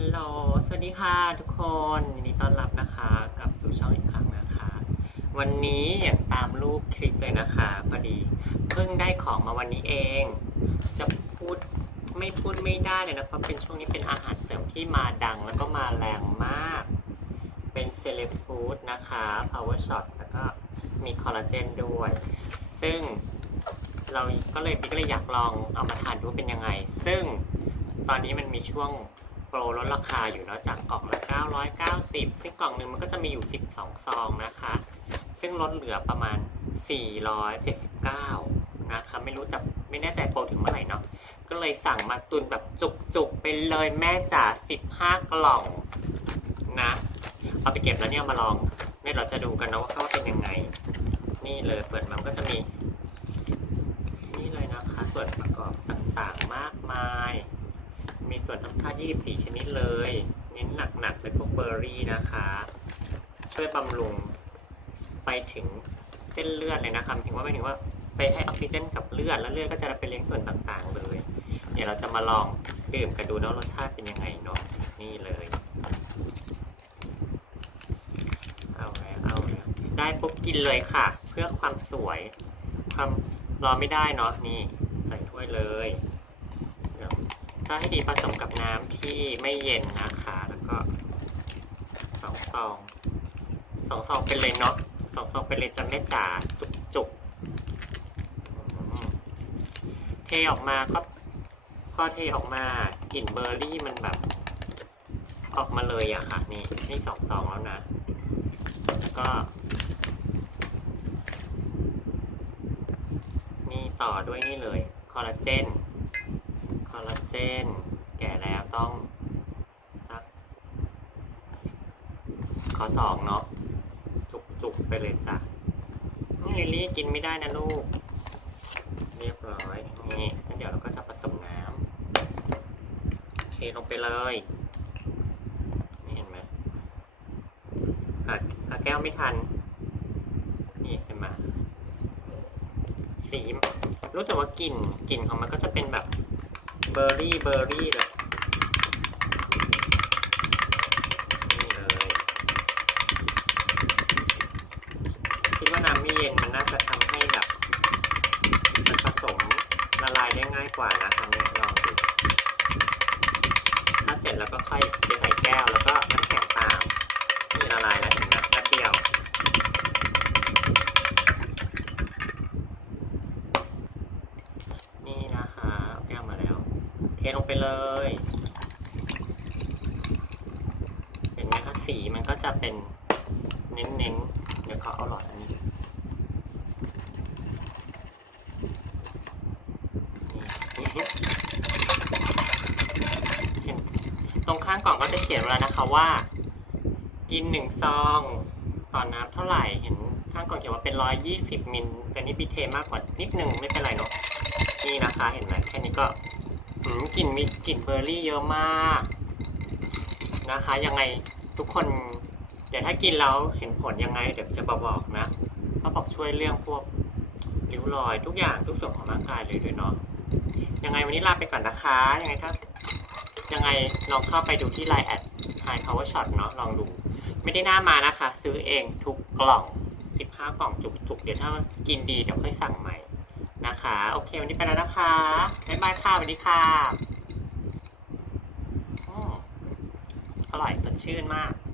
ฮัลโหล สวัสดีค่ะทุกคนยินดีต้อนรับนะคะกับสู่ช่องอีกครั้งนะคะ วันนี้อย่างตามรูปคลิปเลยนะคะพอดีเพิ่งได้ของมาวันนี้เอง จะพูดไม่พูดไม่ได้เลยนะเพราะเป็นช่วงนี้เป็นอาหารเสริมที่มาดังแล้วก็มาแรงมาก เป็นเซเลบฟู้ดนะคะ power shot แล้วก็มีคอลลาเจนด้วย ซึ่งเราก็เลยบิ๊กเลยอยากลองเอามาทานดูเป็นยังไง ซึ่งตอนนี้มันมีช่วง โปรลดราคาอยู่เนอะจากกล่องละ990 ซึ่งกล่องหนึ่งมันก็จะมีอยู่ 12 ซองนะคะ ซึ่งลดเหลือประมาณ 479 นะคะ ไม่รู้แต่ไม่แน่ใจโปรถึงเมื่อไหร่เนาะ ก็เลยสั่งมาตุนแบบจุกๆ ไปเลยแม่จ๋า 15 กล่องนะเอาไปเก็บแล้วเนี่ยมาลองเนี่ยเราจะดูกันนะว่าเขาเป็นยังไง นี่เลยเปิดมันก็จะมี นี่เลยนะคะ ส่วนประกอบต่างๆ มากมาย มีส่วนทั้งค่า24 ชนิดเลย เน้นหนักๆเลยพวกเบอร์รี่นะคะ ช่วยบำรุงไปถึงเส้นเลือดเลยนะคะถึงว่าไม่ถึงว่าไปให้ออกซิเจนกับเลือด แล้วเลือดก็จะไปเลี้ยงส่วนต่างๆเลย เดี๋ยวเราจะมาลองดื่มกันดูเนาะรสชาติเป็นยังไงเนาะนี่เลย เอาแล้วเอาแล้วได้ปุ๊บกินเลยค่ะ เพื่อความสวย ความรอไม่ได้เนาะนี่ใส่ถ้วยเลยเดี๋ยว ถ้าให้ดีผสมกับน้ำที่ไม่เย็นนะคะแล้วก็สองซองสองซองเป็นเลยเนาะสองซองเป็นเลยจะไม่จ๋าจุกจุกเทออกมาก็ก็เทออกมากลิ่นเบอร์รี่มันแบบ ออกมาเลยอะค่ะ นี่นี่สองซองแล้วนะแล้วก็ นี่ต่อด้วยนี่เลยคอลลาเจน อลลาเจน แก่แล้วต้องสักขอสองเนาะจุกจุกไปเลยจ้ะนี่ลิลลี่กินไม่ได้นะลูก เรียบร้อยนี่แล้วเดี๋ยวเราก็จะผสมน้ำเทลงไปเลยนี่เห็นไหมหาหาแก้วไม่ทัน นี่เห็นไหมสีรู้แต่ว่ากลิ่นกลิ่นของมันก็จะเป็นแบบ เบอร์รี่เบอร์รี่เลยนี่เลยคิดว่าน้ำไม่เย็นมันน่าจะทำให้แบบมันผสมละลายได้ง่ายกว่านะทำเนี่ยลองดูถ้าเสร็จแล้วก็ค่อยเทใส่แก้วแล้วก็น้ำแข็งตามนี่ละลายแล้วเห็นไหมแป๊บเดียวนี่นะ ลงไปเลย เห็นไหมคะสีมันก็จะเป็นเน้นๆ เดี๋ยวเขาเอาหลอดอันนี้ตรงข้างกล่องก็จะเขียนไว้แล้วนะคะว่า กินหนึ่งซองต่อน้ำเท่าไหร่เห็นข้างกล่องเขียนว่าเป็นร้อยยี่สิบมิลแต่นี่บีเทมากกว่านิดนึงไม่เป็นไรเนาะนี่นะคะ เห็นไหมแค่นี้ก็ กลิ่นมีกลิ่นเบอร์รี่เยอะมากนะคะ ยังไงทุกคน เดี๋ยวถ้ากินแล้วเห็นผลยังไง เดี๋ยวจะบอกบอกนะเขาบอกช่วยเรื่องพวกริ้วรอยทุกอย่างทุกส่วนของร่างกายเลยด้วยเนาะยังไงวันนี้ลาไปก่อนนะคะ ยังไงถ้ายังไงลองเข้าไปดูที่ไลน์แอด High Power Shot เนาะลองดู ไม่ได้หน้ามานะคะ ซื้อเองทุกกล่อง 15 กล่องจุกๆ เดี๋ยวถ้ากินดีเดี๋ยวค่อยสั่งใหม่ นะคะ โอเค วันนี้ไปแล้วนะคะบ๊ายบายค่ะสวัสดีค่ะออร่อยสดชื่นมาก